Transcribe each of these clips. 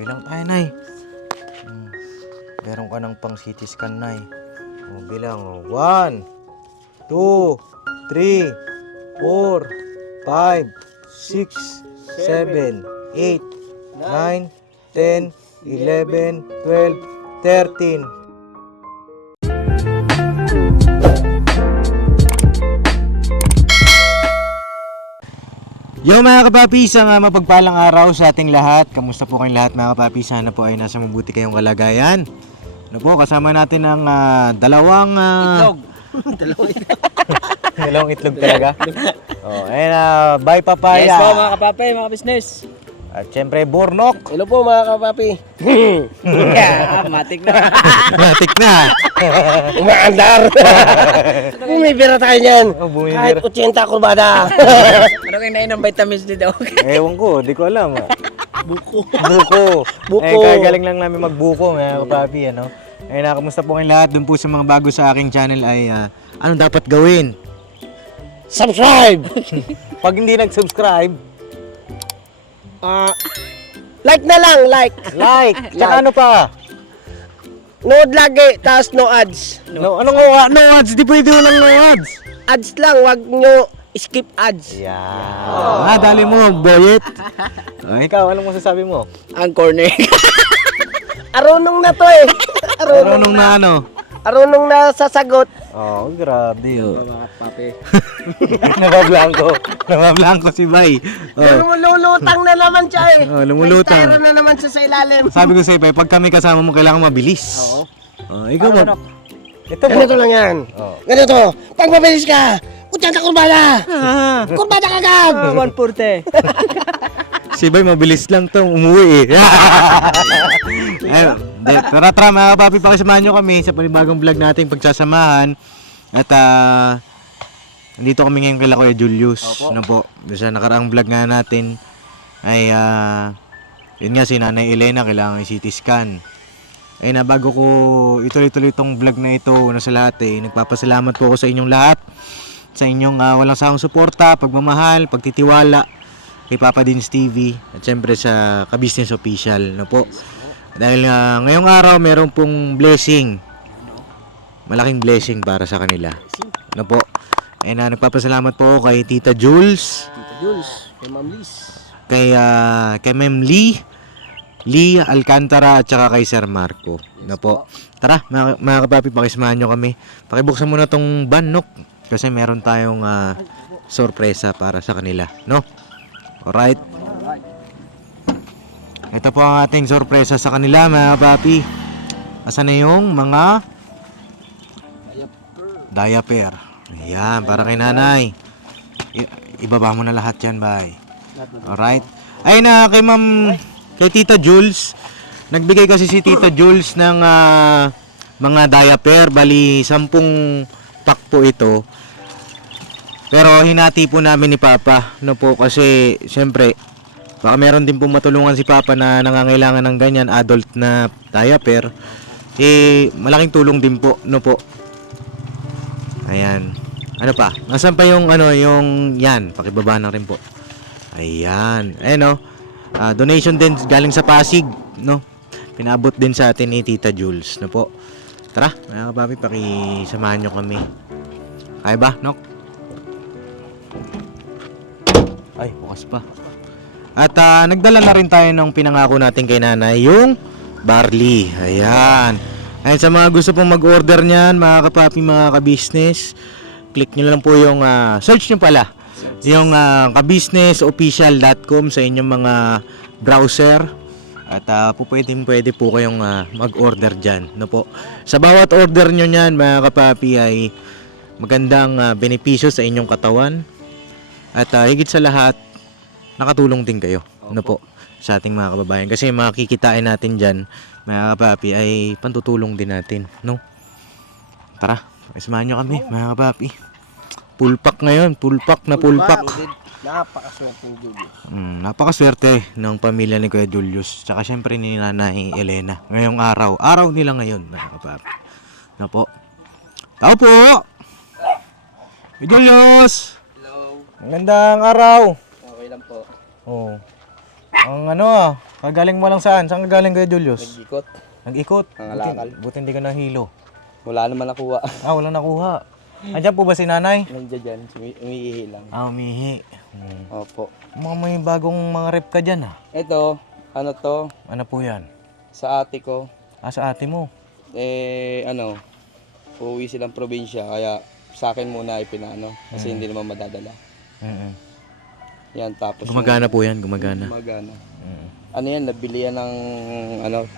bilang tayo, Nay. Meron ka ng pang CT scan, Nay. Bilang. 1, 2, 3, 4, 5, 6, 7, 8, 9, 10, 11, 12, 13. Yo mga kapapi, isang mapagpalang araw sa ating lahat. Kamusta po kayong lahat mga kapapi? Sana po ay nasa mabuti kayong kalagayan. Ano po, kasama natin ang dalawang Itlog. dalawang itlog talaga. Bye papaya. Yes po mga kapapi, mga business. At syempre Burnok. Hello po mga kapapi. Matik na. Matik na. Umaandar. Bumibira tayo niyan. Kahit 80 kurbada. Ano kayo na ng vitamins dito? Ewan ko, di ko alam. Buko. Buko. Kagaling lang namin magbuko mga kapapi. Nakamusta po kayong lahat? Doon po sa mga bago sa aking channel ay anong dapat gawin? Subscribe. Pag hindi nag-subscribe, Like na lang, like. Tsaka ano pa? Nood lagi, taas no ads. No ads? Di pwede walang no ads. Ads lang, wag nyo skip ads. Yeah. Dali mo, boyet. Ikaw, anong masasabi mo? Ang corner. Arunong na to eh. Marunong na ano? Arunong na sasagot. Grabe Mga kapapi. Nabablanko si Bay. Lumulutang na naman siya eh. Lumulutang. May styro na naman siya sa ilalim. Sabi ko sa Bay, pag kami kasama mo, kailangan mabilis. Oo. Ikaw mo. Ito mo. Ganito lang yan. Ganito. Pag mabilis ka, 80 kurbada. Kurbada kagad. 140. Si Bay, mabilis lang to umuwi eh. Tara mga kapapi, pakisamahan nyo kami sa panibagong vlog nating pagsasamahan. At nandito kami ngayon kila Kuya Julius. Ano po, sa nakaraang vlog nga natin ay yun nga si Nanay Elena kailangan i-CT scan. Bago ko ituloy-tuloy itong vlog na ito, una sa lahat nagpapasalamat po ako sa inyong lahat, sa inyong walang sawang suporta, pagmamahal, pagtitiwala kay Papa Dins TV at syempre sa Ka-Business Official, no po. Dahil ngayong araw meron pong blessing, malaking blessing para sa kanila, no po. Nagpapasalamat po ako kay Tita Jules, Kay Ma'am Liz. kay Ma'am Lee Alcantara at saka kay Sir Marco, no po. Tara mga kapapi, pakisamahan nyo kami. Pakibuksan muna tong banok kasi meron tayong sorpresa para sa kanila, no? Alright. Ito po ang ating sorpresa sa kanila mga kapapi. Asan na yung mga diaper? Ayan, para kay nanay. Ibaba mo na lahat yan, bay. Alright. Ay na kay Tita Jules. Nagbigay kasi si Tita Jules ng mga diaper. Bali, 10 pack po ito. Pero hinati po namin ni Papa, no po, kasi siyempre baka meron din po matulungan si Papa na nangangailangan ng ganyan adult na diaper. Malaking tulong din po, no po. Ayan. Ano pa? Nasaan pa yung yung yan, pakibaba na rin po. Ayan. Donation din galing sa Pasig, no. Pinabot din sa atin ni Tita Jules, no po. Tara, mga kapapi, pakisamahan nyo kami. Kaya ba, Nok? Ay, bukas pa. At nagdala na rin tayo ng pinangako natin kay nanay, yung barley. Ayan. Ay, sa mga gusto pong mag-order niyan, mga kapapi, mga ka-business, click nyo lang po yung search nyo pala yung kabusinessofficial.com sa inyong mga browser. At pwede po kayong mag-order dyan, no po. Sa bawat order nyo niyan, mga kapapi, ay magandang benepisyo sa inyong katawan. At higit sa lahat, nakatulong din kayo, no po, sa ating mga kababayan. Kasi makikitain natin dyan, mga kapapi, ay pantutulong din natin, no? Tara, isamahan nyo kami, mga kapapi. Full pack ngayon, full pack. Napakaswerte ng Julius. Napakaswerte ng pamilya ni Kuya Julius. Tsaka syempre ni Nanay Elena. Ngayong araw nila ngayon, mga kapapi. No po. Tao po! Kuya Julius! Hello. Magandang araw. Okay lang po. Ang Kagaling mo lang saan? Saan ka galing Kuya Julius? Nag-ikot. Nag-ikot. Nangalakal. Buti hindi ka nahilo. Wala naman nakuha. Ah, walang nakuha. Andiyan po ba si nanay? Nandiyan dyan, umiihi lang. Ah, umihi. Opo. Mga may bagong mga rep ka dyan ah. Ito, ano to, Ano po yan? sa ate ko, Ah, sa ate mo. uuwi silang probinsya, kaya sa akin muna ipinaano, kasi hindi naman madadala. Mm-mm. Yan, tapos Gumagana po yan, gumagana. gumagana. Mm. Ano yan, nabili yan ng,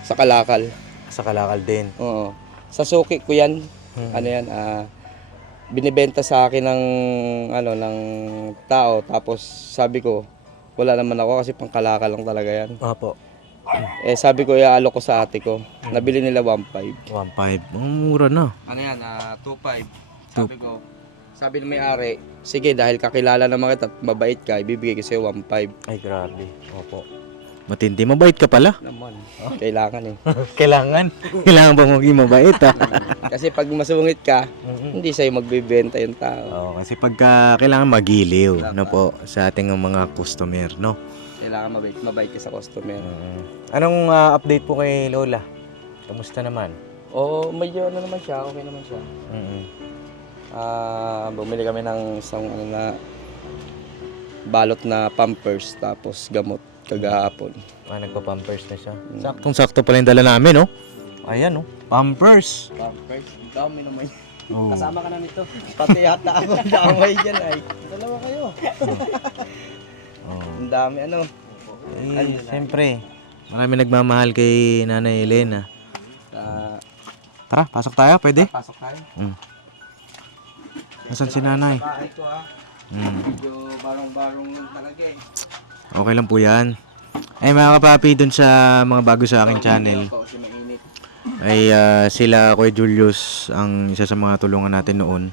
sa Kalakal. Sa Kalakal din. Oo. Sa suki ko yan, ano yan, binibenta sa akin ng, ng tao, tapos sabi ko, wala naman ako kasi pang Kalakal lang talaga yan. Opo. Eh, sabi ko, iaalok ko sa ate ko. Nabili nila 1.5. 1.5. Ang mura na. Ano yan, 2.5. Sabi ng may-ari, sige, dahil kakilala naman kita at mabait ka, ibibigay ko sa'yo 1.5. Ay, grabe. Opo. Matindi. Mabait ka pala. Naman, kailangan eh. Kailangan. Kailangan ba maging mabait ah? Kasi pag masungit ka, hindi sa'yo magbibenta yung tao. Oo, kasi pagka kailangan magiliw, no po, sa ating mga customer, no? Kailangan mabait ka sa customer. Anong update po kay Lola? Kamusta naman? Oo, medyo naman siya, okay naman siya. Bumili kami ng isang balot na Pampers, tapos gamot kagahapon. Nagpa-pampers na siya. Saktong-sakto pala yung dala namin, no? Ayan, no? Pampers. Pampers, dami naman. Oh. Kasama ka na nito. Pati yata ako damay dyan ay. Dalawa kayo. Ang dami Siyempre, marami nagmamahal kay Nanay Elena. Tara, pasok tayo, pwede? Pasok tayo. Nasaan si Nanay? Bahay ko Medyo barong-barong lang talaga eh. Okay lang po yan. Ay mga kapapi, dun sa mga bago sa aking channel, Kasi mainit. ay sila Kuya Julius ang isa sa mga tulungan natin noon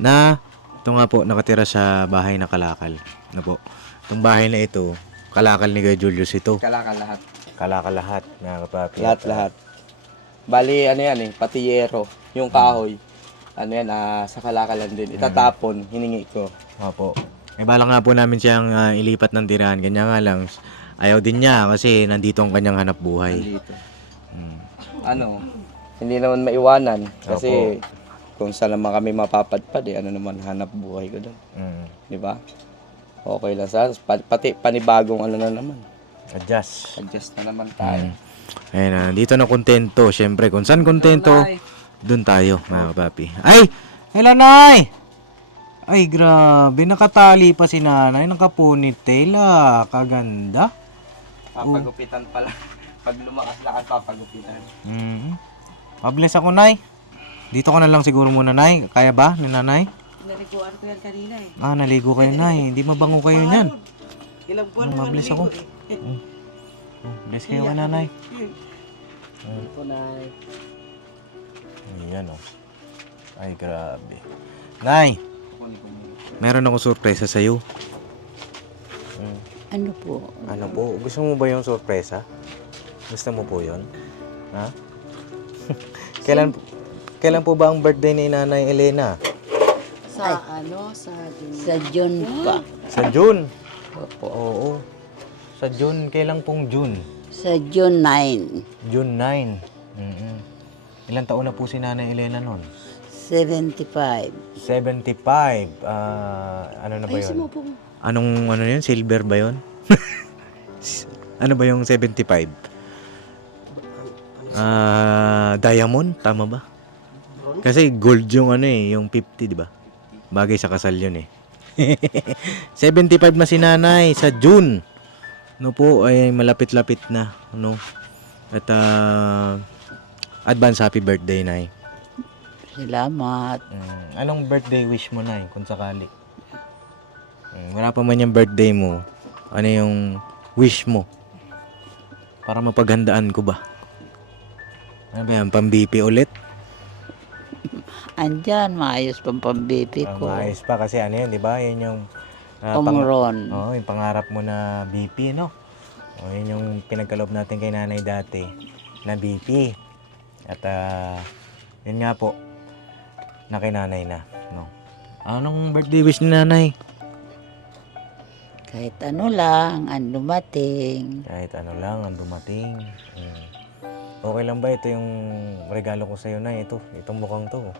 na ito nga po nakatira sa bahay na Kalakal. Ano po? Itong bahay na ito, Kalakal ni Kuya Julius ito. Kalakal lahat. Kalakal lahat, mga kapapi. Lahat. Bali, yan eh, pati yero, yung kahoy. Sa kalakalan din. Itatapon, hiningi ko. Opo. May balak nga po namin siyang ilipat ng tirahan. Kanya nga lang, ayaw din niya kasi nandito ang kanyang hanap buhay. Dito. Hindi naman maiwanan. Kasi kung saan naman kami mapapadpad, ano naman hanap buhay ko doon. Di ba? Okay lang sa pati panibagong na naman. Adjust Na naman tayo. Ayun, dito na kontento. Siyempre, kung saan kontento, doon tayo, mga kapapi. Ay! Hello, Nay! Ay, grabe. Nakatali pa si Nanay. Nakapunitail, kaganda. Papagupitan pala. Pag lumakas lakad, papagupitan. Pabless ako, Nay. Dito ka na lang siguro muna, Nay. Kaya ba ni Nanay? Naliguan ko yan kanina eh. Naligo kayo, Nay. Hindi mabango kayo niyan. Ilang buwan na Mabilis ako. Bless kayo kay Nanay. Nay. Ayan, oh. Ay, grabe. Nay! Meron ako sorpresa sa'yo. Ano po? Ano po? Gusto mo ba yung sorpresa? Gusto mo po yun? Ha? Kailan po ba ang birthday ni Nanay Elena? Sa Sa June pa. Sa June? Oo. Sa June, kailan pong June? Sa June 9. June 9. Ilang taon na po si Nanay Elena nun? 75. 75. Ano na ba yun? Anong yun? Silver ba yun? Ano ba yung 75? Diamond? Tama ba? Kasi gold yung yung 50, di ba? Bagay sa kasal yun eh. 75 na si Nanay sa June. No po, ay malapit-lapit na. No? At advance happy birthday, Nay. Salamat. Anong birthday wish mo, Nay, kung sakali? Wala pa man yung birthday mo. Ano yung wish mo? Para mapaghandaan ko ba? Ano ba yan? Pang-BP ulit? Andyan, maayos pang pambipi ko. Maayos pa kasi ano yun, di ba? Yun yung Omron. yung pangarap mo na BP, no? Yun yung pinagkaloob natin kay Nanay dati na BP. At yun nga po, na kay Nanay na, no? Anong birthday wish ni Nanay? Kahit ano lang ang dumating. Kahit ano lang ang dumating. Okay lang ba ito yung regalo ko sa'yo, Nay? Itong mukhang to.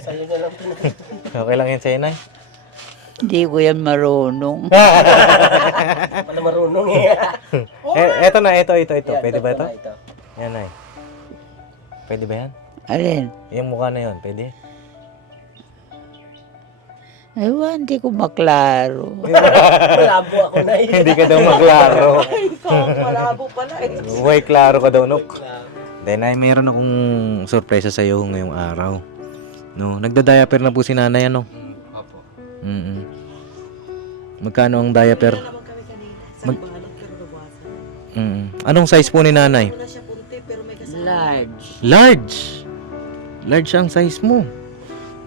Sa'yo na lang po. Okay lang yan sa'yo, Nay? Hindi ko yan marunong. Wala marunong eh. Eto na, ito. Pwede ba ito? Yan, Nay. Pwede ba yan? Alin? Yung mukha na yun, pwede? Ewan, hindi ko maklaro. Malabo ako na eh. Hindi ka daw maklaro. Malabo pala eh. Uy, klaro ka daw, Nok. Then, Nay, meron akong sorpresa sa'yo ngayong araw. No, nagda-diaper na po si Nanay, ano? Opo. Magkano ang diaper? Anong size po ni Nanay? Large. Large! Large ang size mo.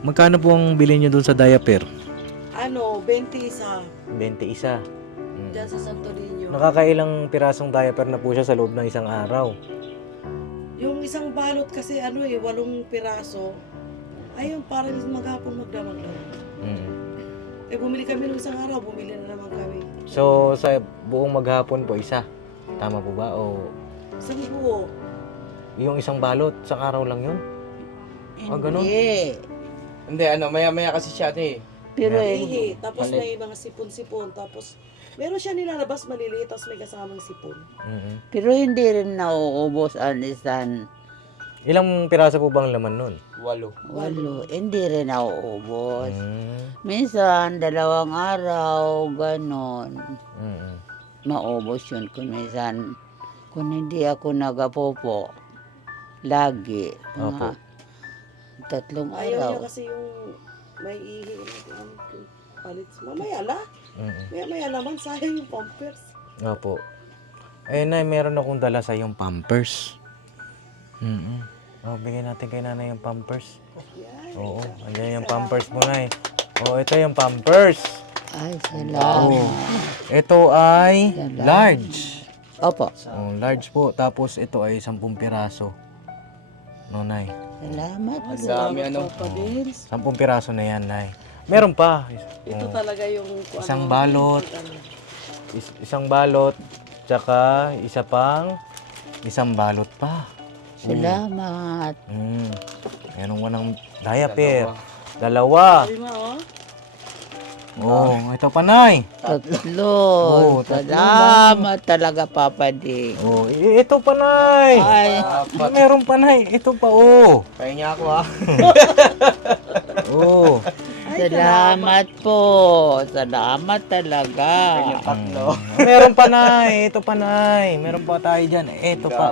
Magkano po ang bilhin nyo dun sa diaper? 20 isa. 21. Diyan sa Santo Niño. Nakakailang pirasong diaper na po siya sa loob ng isang araw. Yung isang balot kasi 8 piraso. Ayun, parang maghapon magdamag lang. Bumili kami ng isang araw, bumili na naman kami. So, sa buong maghapon po, isa. Tama po ba? O Isang buo. yung isang balot, sa araw lang yun? Ganun? Hindi. Hindi, maya-maya kasi siya Pero Ihi. Tapos may mga sipon-sipon. Tapos meron siya nilalabas maliliit, tapos may kasamang sipon. pero hindi rin nauubos ang isang Ilang piraso po bang laman nun? 8. 8. Hindi rin nauubos. Minsan, 2 araw, ganon. Maubos yun. Kung minsan, kung hindi ako nagapopo, lagi. Opo. 3 Ayaw araw. niya kasi yung may ihi. Palit. Mamaya na. Maya naman, sayang yung pampers. Opo. Eh, Nay, meron akong dala sa yung Pampers. Bigyan natin kay Nanay yung Pampers. Oo, andyan yung Pampers mo, Nay. Ito yung Pampers. Ay, salamat. Ito ay large. Opo. Large po. Tapos ito ay 10 piraso. No, Nay. Salamat. Ang dami, 10 piraso na yan, Nay. Meron pa. Ito talaga yung Isang balot. Isang balot. Tsaka isang balot pa. Salamat. Meron ko ng diaper. 2. Lima, Ito pa, Nay. 3. Oo, 3 Salamat talaga, Papa Dick. Ito pa, Nay. Ay, Meron pa, Nay. Ito pa, Kaya niya ako salamat po. Salamat talaga. Meron pa, Nay. Ito pa, Nay. Meron pa tayo dyan. Ito pa,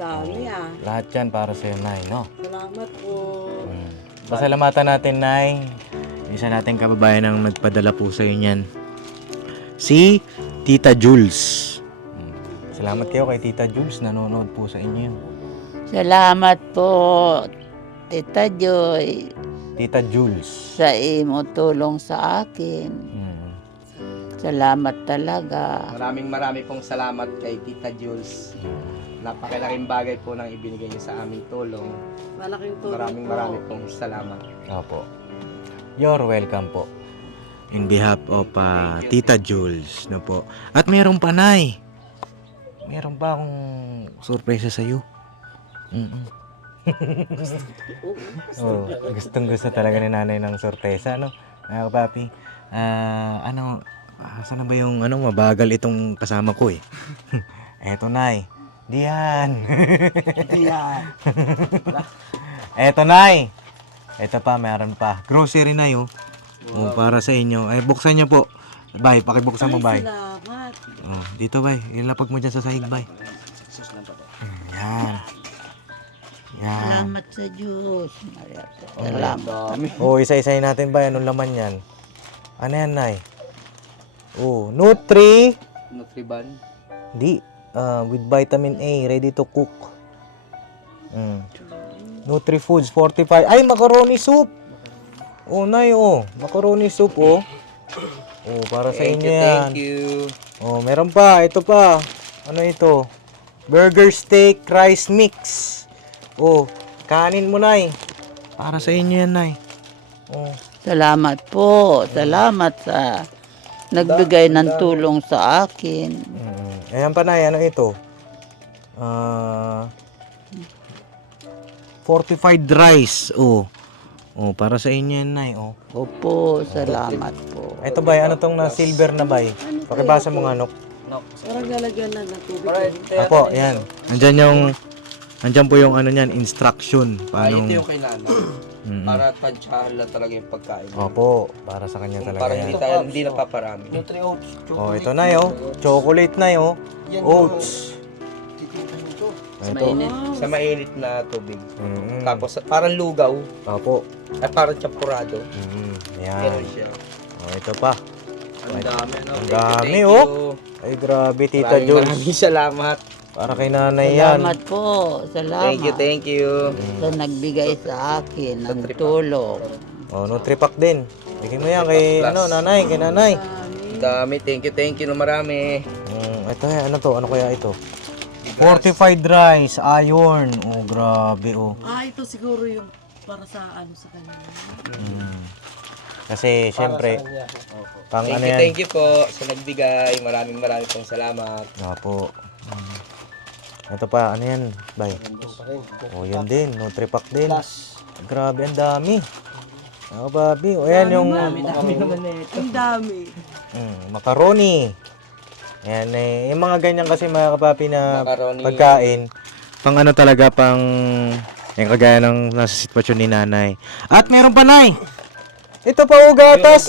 Dami Lahat yan para sa'yo, Nay, no? Salamat po. Pasalamatan natin, Nay. Isa nating kababayan ang nagpadala po sa niyan. Si Tita Jules. Salamat kayo kay Tita Jules. Nanonood po sa inyo. Salamat po, Tita Joy, Tita Jules. sa imo tulong sa akin. Salamat talaga. Maraming pong salamat kay Tita Jules. Napakalaking bagay po nang ibinigay niyo sa aming tulong. Malaking tulong Maraming pong salamat. Opo. You're welcome po. In behalf of Tita Jules, no po. At meron pa, Nay. Meron pa akong surpresa sa iyo. Gustong gusto talaga ni Nanay ng sorpresa, no? Papi, saan na ba yung mabagal itong kasama ko eh? Eto, Nay. Diyan. Eto, Nay. Eto pa, meron pa. Grocery na yun. Para sa inyo. Buksan niyo po. Bay, pakibuksan mo, Bay. Salamat. Dito, Bay. Ilapag mo dyan sa sahig, Bay. Yan. Salamat sa Diyos. Salamat. Isa-isahin natin, Bay. Anong laman yan? Ano yan, Nay? Nutri. Nutriban. Di. With vitamin A. Ready to cook. Nutri Foods 45. Ay, macaroni soup. Nay, macaroni soup, para sa inyo yan. Thank you. Meron pa. Ito pa. Ano ito? Burger steak rice mix. Kanin mo, Nay. Para sa inyo yan, Nay. Salamat po. Salamat sa nagbigay ng tulong sa akin. Ayan pa, Nay, ano ito? Fortified rice. Oh. Oh, para sa inyo yan, Nay. Oh. Opo, salamat po. Ito, Bay, ano tong na silver na, Bay? Pakibasa mo nga, Nok. Parang lalagyan lang ng tubig. Apo, yan. Nandyan po yung ano niyan, instruction. Ay, Paano? ito yung kailangan. Para tansyahan lang talaga yung pagkain. Opo, para sa kanya talaga Para yan. hindi napaparami. Oh, ito na oh. Chocolate na oh. Oats. Ito. Sa mainit na tubig. Mm. Tapos parang lugaw. Opo. Ay parang champurado. Yan. Ganun siya. Oh, ito pa. Ang dami, no? Ang Thank you, dami, thank oh. you. Ay, grabe, Tita Jules. Maraming salamat. Para kay nanay yan. Salamat po. Salamat. Thank you. Sa nagbigay sa akin ng tulong. Oh, Nutripack din. Bigyan mo yan kay, nanay, kay nanay. Ang dami. Thank you na marami. Ito, ano to? Ano kaya ito? Fortified rice, iron. Oh, grabe, oh. Ito siguro yung para sa sa kanya. Kasi, syempre, pang ano yan. Thank you po sa nagbigay. Maraming pong salamat. Opo. Ito pa, ano yan, bay? Oh, yan din, Nutripack din. Grabe, ang dami. Ako, babi. O, yan yung Ang dami. macaroni. Ayan, yung mga ganyan kasi mga kapapi na Macaroni. pagkain. Pang ano talaga, pang yung kagaya ng nasa sitwasyon ni nanay. At meron pa, Nay. Ito pa, gatas.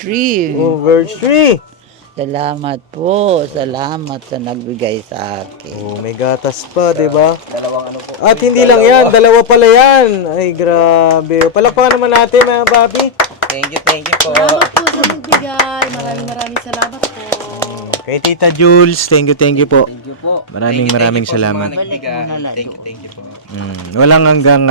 Dream. Verge 3. Salamat po. Salamat sa nagbigay sa akin. Oh, may gatas pa, di ba? Dalawang ano po. At hindi lang yan, dalawa pala yan. Ay, grabe. Palakpakan naman natin, mga papi. Thank you po. Salamat po sa nagbigay. Maraming salamat po. Kay Tita Jules, thank you po. Thank you po. Maraming salamat. Thank you po. Walang hanggang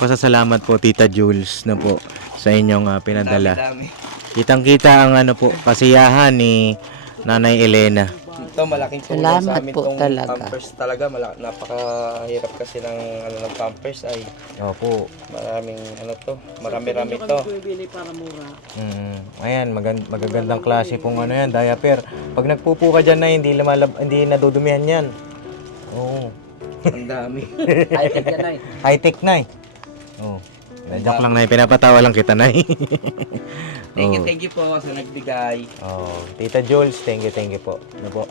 pasasalamat po, Tita Jules, na po sa inyong pinadala. Dami. Kitang-kita ang ano po, kasiyahan ni Nanay Elena. Ito malaking tulong Salamat sa amin po tong talaga. Pampers talaga. Napakahirap kasi ng ng Pampers ay Opo. maraming marami-rami to. Kami bumibili para mura. Ayan, magagandang klase pong ano yan, diaper. Pag nagpupo ka dyan na, hindi nadudumihan yan. Oo. Ang dami. High-tech yan ay. High-tech na eh. Oh. Joke lang na, pinapatawa lang kita na. Thank you po sa nagbigay. Oh, Tita Jules, thank you po. Ano po?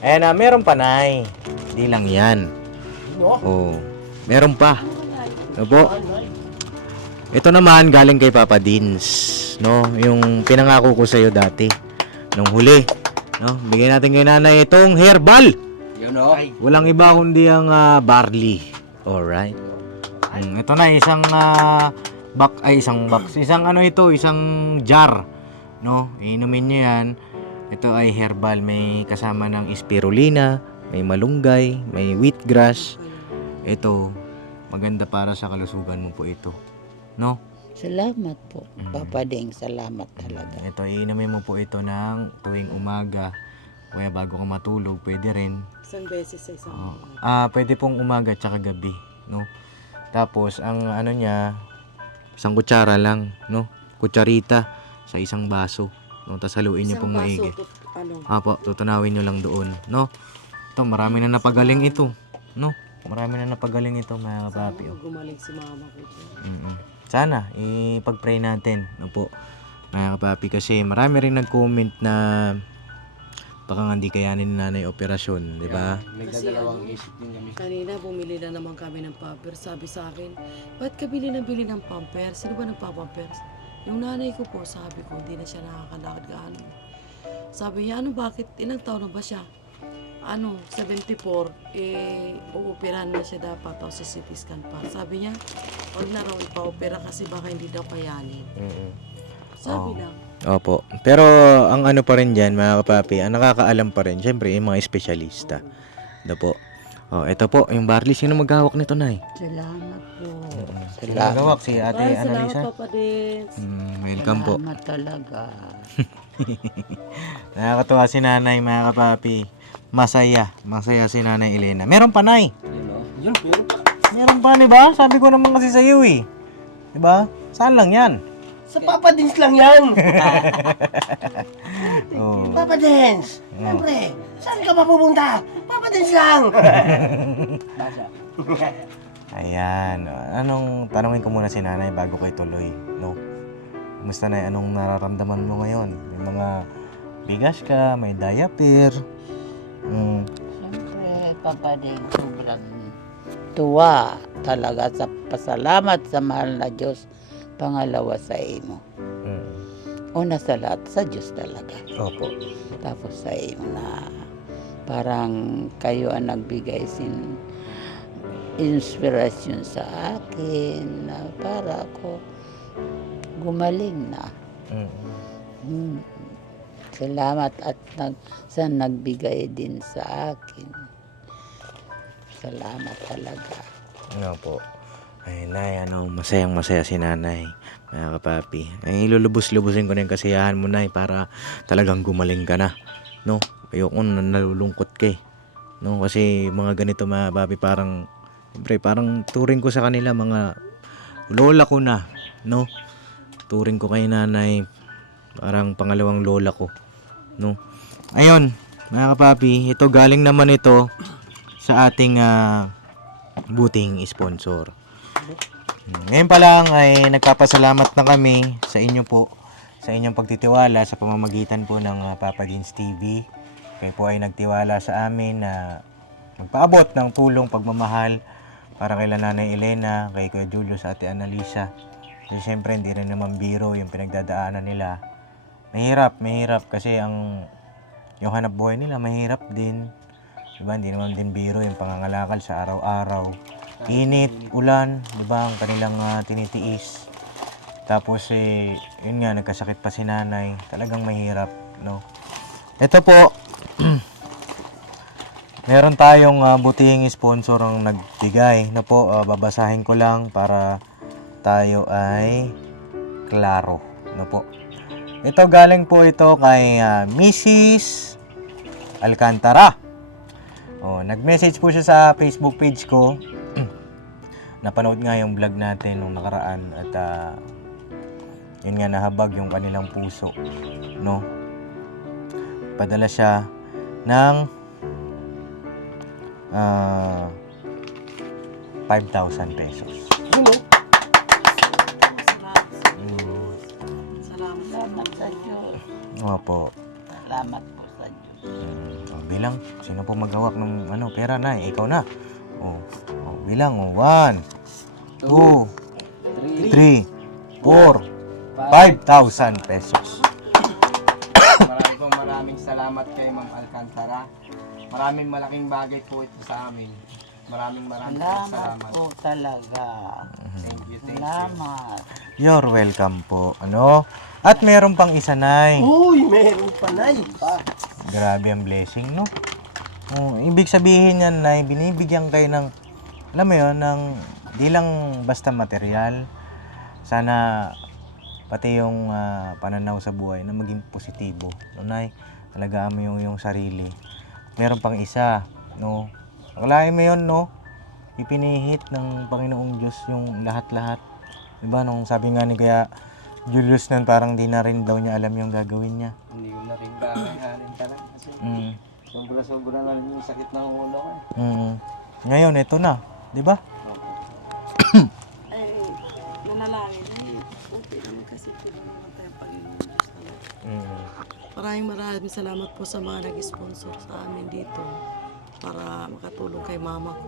Ayan na, meron pa, Nay. Di lang yan. Oh, meron pa. Ano po? Ito naman galing kay Papa Dins, no? Yung pinangako ko sa iyo dati nung huli, no? Bigyan natin kay nanay itong herbal. Yun o. Walang iba kundi ang barley. Alright. Ito na isang isang jar, no? Iinumin niyo 'yan. Ito ay herbal, may kasama ng spirulina, may malunggay, may wheatgrass. Ito maganda para sa kalusugan mo po ito, no? Salamat po. Papa Ding, salamat talaga. Ito iinumin mo po ito ng tuwing umaga. Kaya bago ka matulog, pwede rin. Isang beses sa isang Pwede pong umaga tsaka gabi, no? Tapos ang ano niya, isang kutsara lang, no? Kutsarita sa isang baso, no? Tapos haluin niyo pong maigi. Apo, tutunawin niyo lang doon, no? Ito, marami na napagaling ito, no? Marami na napagaling ito, mga kapapi. gumaling si mama ko. Sana ipag-pray natin, no po, mga kapapi, kasi marami rin nag-comment na baka nga hindi kayanin ni nanay operasyon, di ba? May dadalawang isip din kami. Kanina bumili na naman kami ng pampers. Sabi sa akin, ba't ka bili ng pampers? Sino ba nagpapampers? Yung nanay ko po, sabi ko, hindi na siya nakakalakad gaano. Sabi niya, bakit? Ilang taon na ba siya? 74, uupirahan na siya dapat o sa CT scan pa. Sabi niya, wag na raw ipa-opera kasi baka hindi daw kayanin. Sabi lang. Opo. Pero ang ano pa rin dyan, mga kapapi, ang nakakaalam pa rin, syempre, yung mga espesyalista. Ito po. Oh, ito po, yung barley. Sino maghahawak nito, Nay? Salamat po. Sino maghahawak? Si Ate Ay, salamat Annalisa? Papa Dins. Welcome po. Salamat talaga. Nakakatuwa si Nanay, mga kapapi. Masaya si Nanay Elena. Meron pa, Nay. Meron pa, di ba? Sabi ko naman kasi sa iyo eh. Di ba? Saan lang yan? Sa Papa Dins lang yan. Oh. Papa Dins. Siyempre, saan ka pa pupunta? Papa Dins lang. Ayan. Anong, tanungin ko muna si nanay bago kayo tuloy, no? Kumusta na, anong nararamdaman mo ngayon? May mga bigas ka, may diaper. Siyempre, papading sobrang tuwa talaga sa pasalamat sa mahal na Diyos. Pangalawa sa imo. Una sa lahat, sa Diyos talaga. Opo. Tapos sa imo na parang kayo ang nagbigay inspirasyon sa akin na para ako gumaling na. Salamat at sa nagbigay din sa akin. Salamat talaga. Opo. Ay, nay, masayang-masaya si nanay, mga kapapi. Ay, lulubos-lubusin ko na yung kasiyahan mo, nay, para talagang gumaling ka na, no? Ayoko na nalulungkot ka, no? Kasi mga ganito, mga papi, parang, siyempre, parang turing ko sa kanila, mga lola ko na, no? Turing ko kay nanay, parang pangalawang lola ko, no? Ayun, mga kapapi, ito, galing naman ito sa ating buting sponsor. Ngayon pa lang ay nagpapasalamat na kami sa inyo po, sa inyong pagtitiwala sa pamamagitan po ng Papa Dins TV. Kayo po ay nagtiwala sa amin na magpaabot ng tulong pagmamahal para kay Nanay Elena, kay Kuya Julius, sa Ate Annalisa. Kasi siyempre hindi rin naman biro yung pinagdadaanan nila. Mahirap kasi yung hanap buhay nila mahirap din. Diba? Hindi naman din biro yung pangangalakal sa araw-araw. Init, ulan, diba? Ang kanilang tinitiis. Tapos yun nga, nagkasakit pa si nanay. Talagang mahirap, no? Ito po, meron tayong butihing sponsor ang nagbigay. Na po, babasahin ko lang para tayo ay klaro. No po. Ito galing po ito kay Mrs. Alcantara. Nag-message po siya sa Facebook page ko. Napanood nga yung vlog natin nung nakaraan at yun nga, nahabag yung kanilang puso, no? Padala siya ng 5,000 pesos. Salamat sa Diyos. Opo. Salamat po sa Diyos. Bilang, sino po maghawak ng pera na? Ikaw na. Bilang, 1, 2, 3, 4, 5,000 pesos. Maraming salamat kay Ma'am Alcantara. Maraming malaking bagay po ito sa amin. Maraming Salamat salamat. po talaga. Thank you. Salamat. You're welcome po. At meron pang isa, nay. Uy, meron pa, Nay. Grabe ang blessing, no? Ibig sabihin yan, nay, binibigyan kayo ng, alam mo yun, ng di lang basta material. Sana pati yung pananaw sa buhay na maging positibo. No, nay? Alagaan mo yung sarili. Meron pang isa, no? Akalain mo yun, no? Ipinihit ng Panginoong Diyos yung lahat-lahat. Diba, nung sabi nga ni Kuya Julius nun, parang di na rin daw niya alam yung gagawin niya. Hindi ko na rin bahanin talaga kasi sobra-sobra na rin yung sakit ng ulo ko. Ngayon, ito na. Diba? Ay, nanalangin. Okay naman kasi naman tayong Panginoon Diyos talaga. Maraming salamat po sa mga nag-sponsor sa amin dito para makatulong kay mama ko.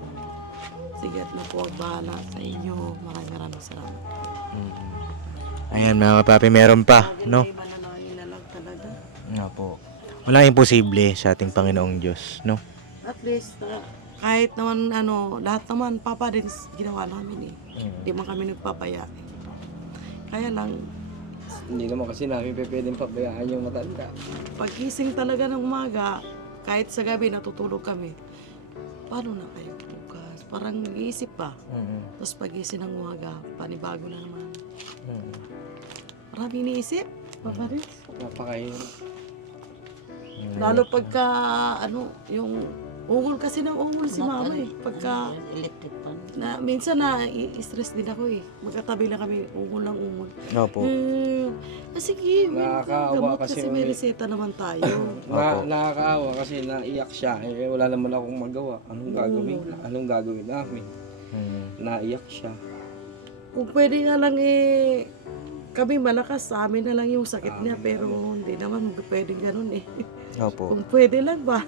Sige at na po ang bahala sa inyo. Maraming salamat. Ayan, mga kapapi, meron pa, no? Manalangin na lang talaga. Nga po. Walang imposible sa ating Panginoong Diyos, no? At least, kahit naman lahat naman, Papa din ginawa namin eh. Hindi man kami nagpapaya. Kaya lang, Hindi naman kasi namin pwedeng pabayaan yung matanda. pagkising talaga ng umaga, kahit sa gabi natutulog kami, paano na kayo bukas? Parang nag-iisip pa. Tapos pagising ng umaga, panibago na naman. Marami iniisip, Papa Riz. Napakahirap. Lalo pagka, yung ungol kasi ng ungol si mama eh. Pagka, Electric pan. minsan na-stress din ako eh. Magkatabi lang kami, umul lang umul. Opo. Sige, Nakakaawa gamot kasi kasi may reseta naman tayo. Nakakaawa kasi naiyak siya. Eh, wala naman akong magawa. Anong gagawin namin? Naiyak siya. Kung pwede nga lang kami malakas, sa amin na lang yung sakit niya, pero hindi naman pwedeng ganun eh. Opo. Kung pwede lang ba?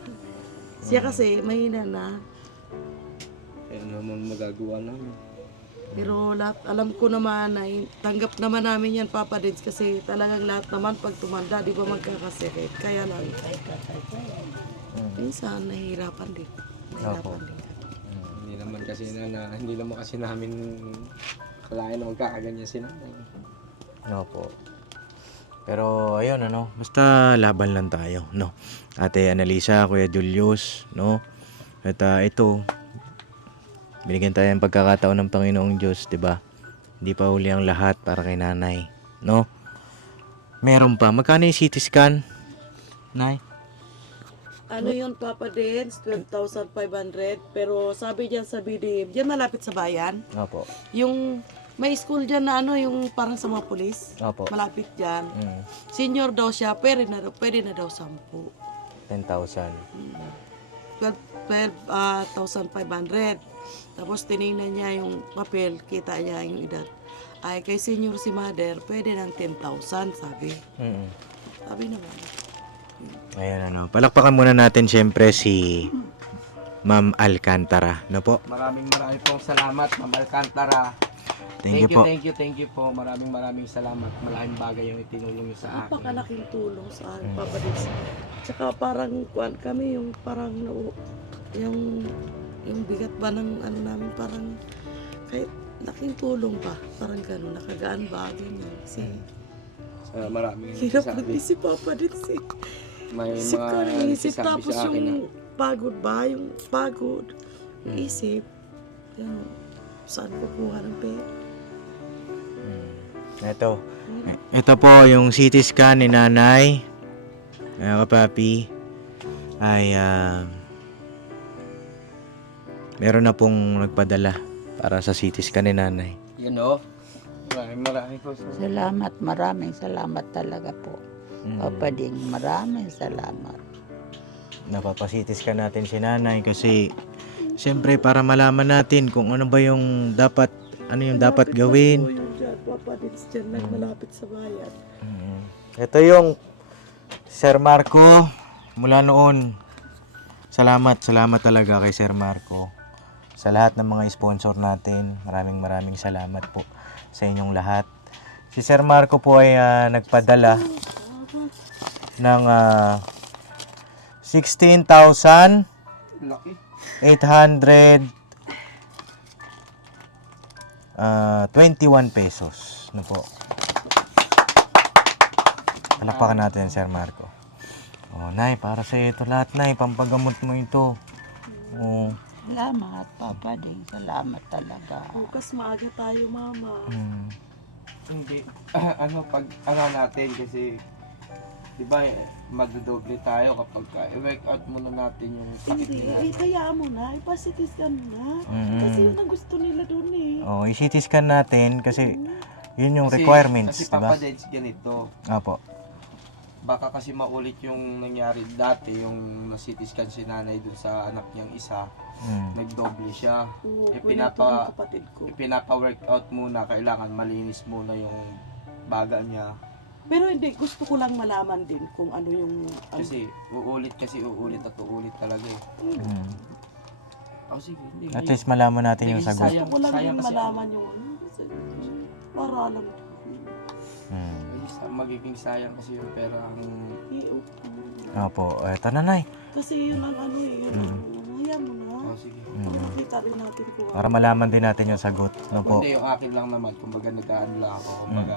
Siya kasi mahina na. Eh, ano naman magagawa namin? Pero lahat, alam ko naman na tanggap naman namin yan, Papa Dins, kasi talagang lahat naman pag tumanda, di ba magkakasakit. Kaya lang, minsan nahihirapan din. Nahihirapan din. Hindi naman kasi namin kalain na magkakaganyan si nanay. Opo. Pero ayun ano, basta laban lang tayo, no. Ate Annalisa, Kuya Julius, no. At ito, binigyan tayo ng pagkakataon ng Panginoong Diyos, 'di ba? Hindi pa huli ang lahat para kay nanay, no. Meron pa. Magkano yung CT scan? Nay? Ano yun, Papa Dins? 12,500. Pero sabi dyan sa BDM, dyan malapit sa bayan. Opo. Yung may school dyan na ano, yung parang sa mga pulis. Opo. Malapit dyan. Mm. Senior daw siya, pwede na daw 10. 10,000. 12,500. Tapos tinignan niya yung papel, kita niya yung edad. Ay, kay senior si mother, pwede ng 10,000, sabi. Mm. Sabi naman. Ayan ano. Palakpakan muna natin syempre si Ma'am Alcantara, no po? Maraming pong salamat, Ma'am Alcantara. Thank you po. Thank you po. Maraming salamat. Malaking bagay yung itinulong niyo sa akin. Napakalaking tulong sa akin, Papa Dins. Tsaka parang kami yung parang yung bigat ba ng ano namin, parang kahit laking tulong ba, parang gano'n, nakagaan ba, ganyan. Kasi Maraming hirap nagsasabi. nag-isip, Papa Dins eh. May Isip mga ka rin, isip, nagsasabi tapos sa akin na yung pagod ba, yung pagod, yung isip, yan, saan kukuha ng pera? Ito po yung CT scan ni nanay. Ayan kapapi. Ay meron na pong nagpadala para sa CT scan ni nanay. Yun o. Maraming po. Maraming salamat talaga po. Papa Ding, maraming salamat. Napapa-CT scan natin si nanay kasi siyempre para malaman natin kung ano ba yung dapat gawin. So, yung dyan, Papa Dins dyan, malapit sa bayan. Ito yung Sir Marco mula noon. Salamat talaga kay Sir Marco sa lahat ng mga sponsor natin. Maraming salamat po sa inyong lahat. Si Sir Marco po ay nagpadala ng 16,821 Laki. pesos. Ano po? Palakpakan natin Sir Marco. Oh, Nay, para sa ito lahat, Nay. Pampagamot mo ito. Oh. Salamat, Papa Ding. Salamat talaga. Bukas maaga tayo, Mama. Hindi. Pag natin kasi, di ba, madodoble tayo kapag i-work out muna natin yung sakit Hindi, nila. kaya mo na, ipasitis ka na. Kasi yun ang gusto nila doon eh. Oh, i-CT scan natin kasi yun yung Kasi- requirements, Kasi di ba? Papa Deds, ganito. Opo. Baka kasi maulit yung nangyari dati, yung na-CT scan si nanay dun sa anak niyang isa, nagdoble siya. Oo, Eh, pwede ito ng kapatid ko. Pinapa-workout muna, kailangan malinis muna yung baga niya. Pero hindi, gusto ko lang malaman din kung ano yung... Kasi uulit talaga eh. Oh, sige, hindi. At least malaman natin yung Hindi, sagot. sayang. gusto ko lang din kasi malaman yung ano. Para alam ko. Magiging sayang kasi yung pera ang... Opo, eto na, Nay. Kasi yun ang ano eh, yun ang hayaan mo na. Oh, sige. Para makita rin natin kung Para malaman din natin yung sagot. No po. Hindi, yung akin lang naman, kumbaga nag-ano lang ako, kumbaga,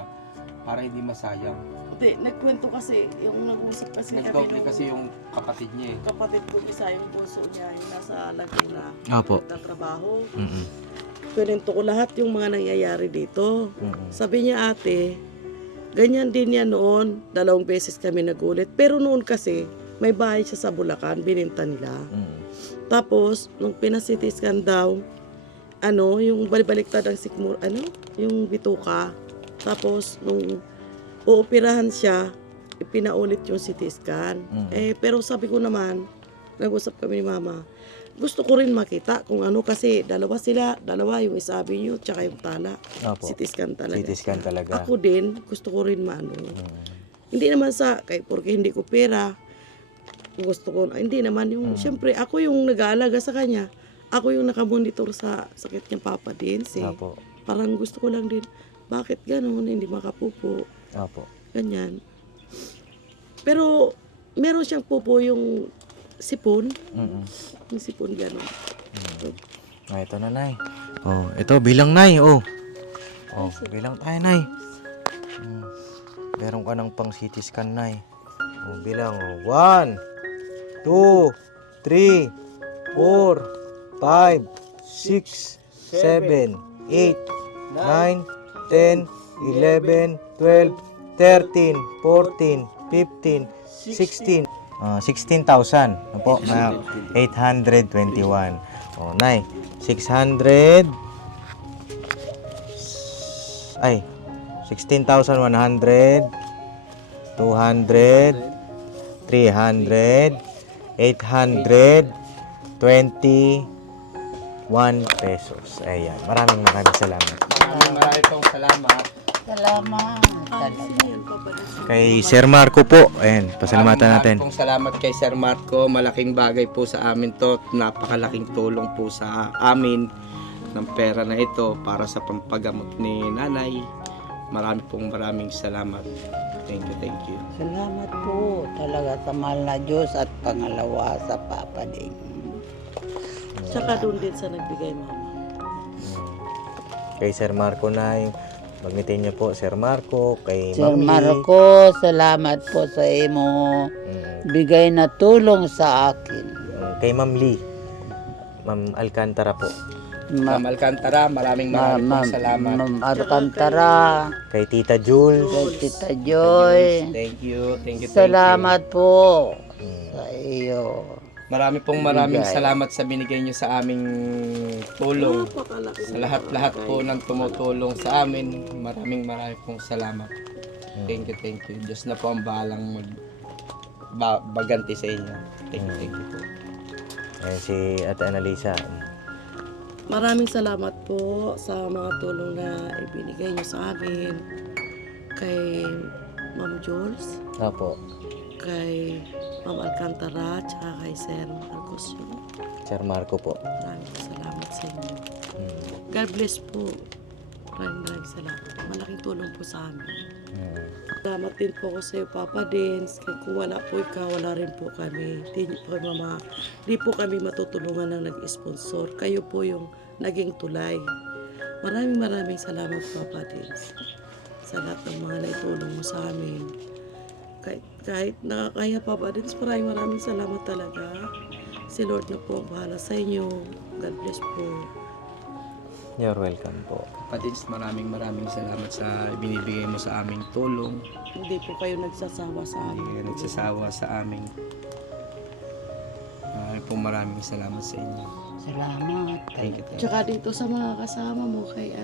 para hindi masayang. Hindi, nagkwento kasi, yung nag-usap kasi Nagdoble nung kasi yung kapatid niya eh. kapatid ko isa, yung bunso niya, yung nasa Laguna, Opo. nagtatrabaho. Mm-mm. Kwento ko lahat yung mga nangyayari dito. Mm-mm. Sabi niya, ate, ganyan din yan noon, 2 beses kami nagulit. Pero noon kasi, may bahay siya sa Bulacan, bininta nila. Mm-mm. Tapos, nung pinasitiskan daw, yung balibaliktad ang sikmur, yung bituka. Tapos, nung uoperahan siya, ipinaulit yung CT scan. Pero sabi ko naman, nag-usap kami ni mama, gusto ko rin makita kung ano kasi dalawa yung isabi nyo, tsaka yung tala. Opo. CT scan talaga. CT scan talaga. Ako din, gusto ko rin Hindi naman porque hindi ko pera, gusto ko, hindi naman yung, syempre, ako yung nag-aalaga sa kanya. Ako yung nakamonitor sa sakit niya Papa Dins eh. Opo. Parang gusto ko lang din, bakit ganun, hindi makapupo, Opo. ganyan. Pero, meron siyang pupo yung sipon. Yung sipon gano'n. Ito na, Nay. Oh, ito, bilang, Nay. Oh, bilang tayo, Nay. Meron ka ng pang CT scan, Nay. Oh, bilang. 1, 2, 3, 4, 5, 6, 7, 8, 9, 10, 11, 12, 13, 14, 15, 16. 16,000. Ano po? 821. Oh, Nay. 600. Ay. 16,100. 200. 300. 821 pesos. Ayan. Maraming salamat. Maraming pong salamat. Salamat. Kay Sir Marco po. Ayan. Pasalamatan natin. Maraming pong salamat kay Sir Marco. Malaking bagay po sa amin to. Napakalaking tulong po sa amin ng pera na ito para sa pampagamot ni nanay. Maraming salamat. Thank you. Salamat po talaga sa mahal na Diyos at pangalawa sa Papa Ding. Tsaka doon din sa nagbigay mama. Kay Sir Marco, Nay. Magnitin niyo po, Sir Marco. Kay Sir Ma'am Lee. Marco, salamat po sa imo bigay na tulong sa akin. Kay Ma'am Lee. Ma'am Alcantara po. Ma'am Alcantara, maraming pong salamat. Ma'am Alcantara, Kay Tita Jules. kay Tita Joy. Thank you. Salamat po sa iyo. Maraming salamat sa binigay niyo sa aming tulong. Sa lahat po ng tumutulong sa amin. Maraming pong salamat. Thank you. Diyos na po ang bahalang baganti sa inyo. Thank you po. Ayan si Ate Annalisa. Maraming salamat po sa mga tulong na ibinigay niyo sa amin. Kay Ma'am Jules, Opo. kay Ma'am Alcantara, tsaka kay Sir Marcos. Sir Marco po. Maraming salamat sa inyo. God bless po. Maraming salamat. Malaking tulong po sa amin. Salamat din po ako sa iyo, Papa Dins. Kung wala po ikaw, wala rin po kami. Di po kami matutulungan ng nag-sponsor. Kayo po yung naging tulay. Maraming salamat, Papa Dins. Sa lahat ng mga naitulong mo sa amin. Kahit nakakaya, Papa Dins, maraming salamat talaga. Si Lord na po ang bahala sa inyo. God bless po. You're welcome po. Patins, maraming salamat sa binibigay mo sa aming tulong. Hindi po kayo nagsasawa sa Hindi amin. kayo nagsasawa sa amin. Maraming salamat sa inyo. Salamat. Thank you. Tsaka dito sa mga kasama mo kay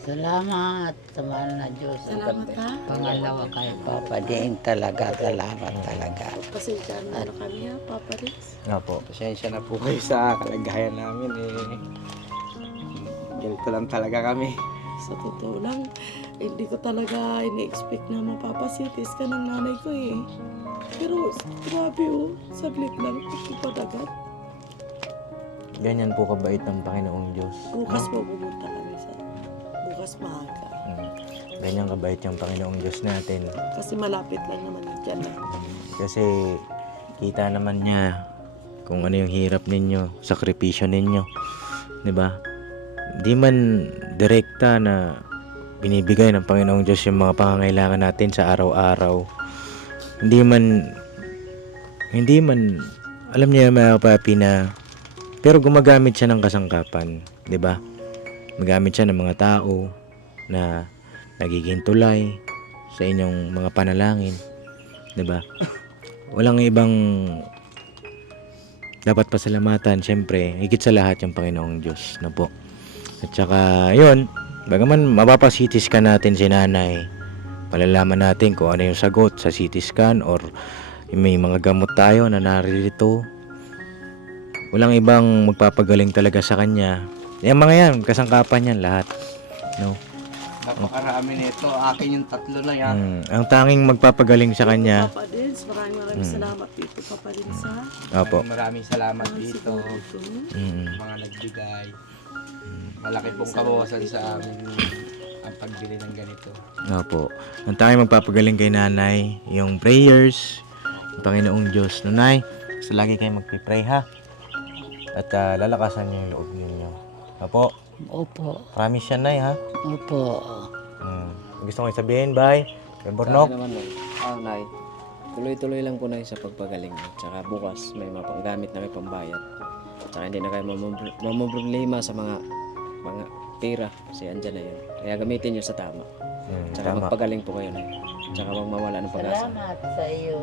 Salamat sa mahal na Diyos. Salamat ha. Pangalawa kay Papa Ding talaga. Salamat talaga. Pasensya na kami ha, Papa Dins. Opo. Pasensya na po kayo sa kalagayan namin ganito lang talaga kami. Sa totoo lang, hindi ko talaga ini-expect na mapapasitis ka ng nanay ko eh. Pero grabe saglit lang, ito padagat. Ganyan po kabait ng Panginoong Diyos. Bukas po pumunta kami bukas maaga. Ganyan kabait yung Panginoong Diyos natin. Kasi malapit lang naman dyan na. Kasi kita naman niya kung ano yung hirap ninyo, sakripisyo ninyo. 'Di ba? Di man direkta na binibigay ng Panginoong Diyos yung mga pangangailangan natin sa araw-araw. Hindi man alam niya mga papi na pero gumagamit siya ng kasangkapan, 'di ba? Gumagamit siya ng mga tao na nagiging tulay sa inyong mga panalangin, 'di ba? Walang ibang dapat pasalamatan, syempre, higit sa lahat yung Panginoong Diyos na po. At saka, yun, bagaman mapapa-CT scan natin si nanay, malalaman natin kung ano yung sagot sa CT scan or may mga gamot tayo na naririto. Walang ibang magpapagaling talaga sa kanya. Yung mga yan, kasangkapan yan lahat. No? Napakarami nito. Akin yung 3 na yan. Ang tanging magpapagaling sa kanya. Papa Dins, maraming salamat dito, Papa Dins, ha? Opo. Maraming salamat dito. Mm. Mga nagbigay. Malaki pong kabawasan sa amin ang pagbili ng ganito. Opo. Ang tanging magpapagaling kay nanay, yung prayers, ng Panginoong Diyos. Nanay, so lagi kayo magpipray ha. At lalakasan niyo yung loob ninyo. Opo. Opo. Promise yan, nay ha. Opo. Gusto ko sabihin, bye. Kay Bornok. naman Nay. Tuloy-tuloy lang po na sa pagpagaling. Tsaka bukas may mapanggamit na may pambayad. Tsaka hindi na kayo mamumroblema sa mga pera kasi andyan na yun. Kaya gamitin nyo sa tama. Tsaka Tama. magpagaling po kayo na. Tsaka huwag mawala ng pag-asa. Salamat sa iyo.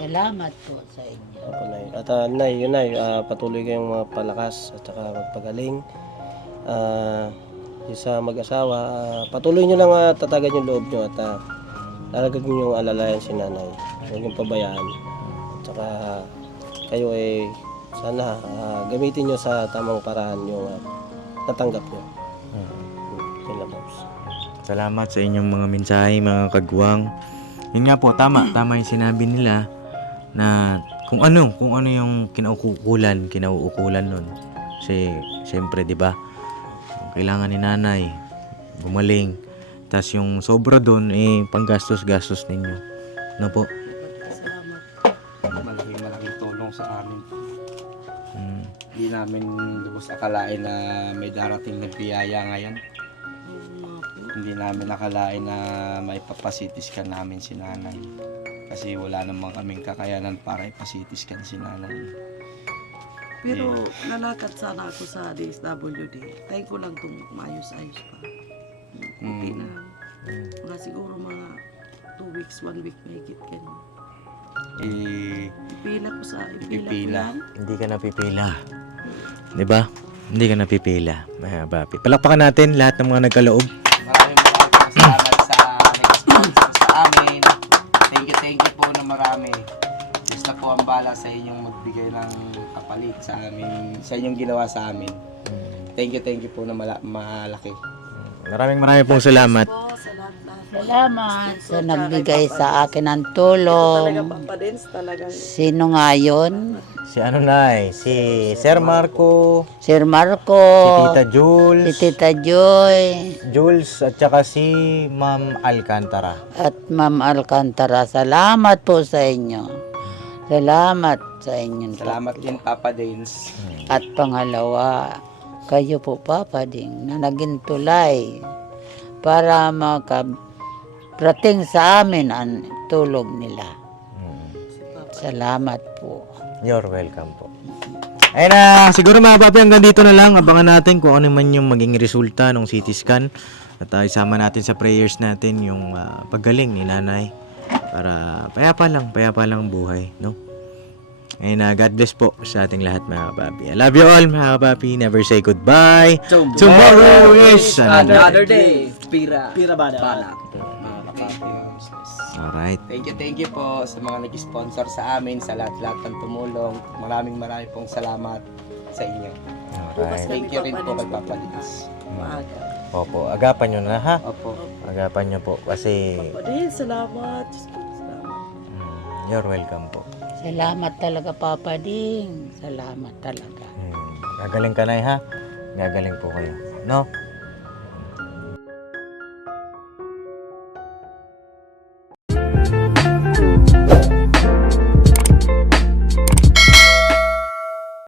Salamat po sa inyo. Opo, Nay. At Nay, yun Nay, patuloy kayong mapalakas at saka magpagaling. Yung sa mag-asawa, patuloy nyo lang tatagan yung loob nyo at lalagag nyo yung alalayan si nanay. Huwag yung pabayaan. At saka kayo ay sana gamitin nyo sa tamang paraan yung natanggap nyo. Yun lang, Pops. Salamat sa inyong mga mensahe, mga kagwang. Yun nga po, tama yung sinabi nila na kung ano yung kinauukulan nun. Kasi, siyempre, di ba, kailangan ni nanay gumaling. Tapos yung sobra doon, panggastos-gastos ninyo. Ano po? Salamat. Malaking tulong sa amin. Hindi namin lubos akalain na may darating na biyaya ngayon. Hindi namin akalain na may papasitiskan namin si nanay. Kasi wala namang kaming kakayanan para ipasitiskan si nanay. Pero lalakad sana ako sa DSWD. Tayo ko lang itong maayos-ayos pa. Hindi na. Mga siguro mga 2 weeks, 1 week may higit ka na. Ipila ko Ipipila. lang. Hindi ka napipila. Di ba? Hindi ka napipila. Mga papi. Palakpakan natin lahat ng mga nagkaloob. Maraming salamat sa nag-sponsor sa amin. Thank you po na marami. Diyos na po ang bala sa inyong magbigay ng kapalit sa amin, sa inyong ginawa sa amin. Thank you po na malaki. Maraming pong salamat. Po, sa lahat-lahat. Salamat sa nagbigay sa akin ng Talaga, tulong. Papa Dins, talagang Sino nga yun? Si Nay? Si Sir Marco, Sir Marco, si Tita si Jules, Tita Joy, at saka si Ma'am Alcantara. at Ma'am Alcantara. Salamat po sa inyo. Salamat sa inyo. Salamat din Papa Dins. At pangalawa, kayo po Papa Ding na naging tulay para makarating sa amin ang tulog nila. Salamat po. You're welcome po. Ayun na, siguro mga papi, hanggang dito na lang. Abangan natin kung ano man yung maging resulta ng CT scan. At isama natin sa prayers natin yung paggaling ni nanay. Para payapa lang ang buhay, no? Ayun na, God bless po sa ating lahat mga papi. I love you all mga papi. Never say goodbye. Tomorrow is another day. Pira Bada. Mga kapapi, mga business. Alright. Thank you po sa mga nag-sponsor sa amin, sa lahat-lahat ng tumulong. Maraming pong salamat sa inyo. Alright. Thank you rin po kay Papa Dins. maaga. Opo, agapan nyo na ha. Opo. Agapan nyo po kasi Papa Dins, salamat. Diyos ko, salamat. you're welcome po. Salamat talaga Papa Ding. Salamat talaga. Gagaling ka na ha. Gagaling po kayo. No?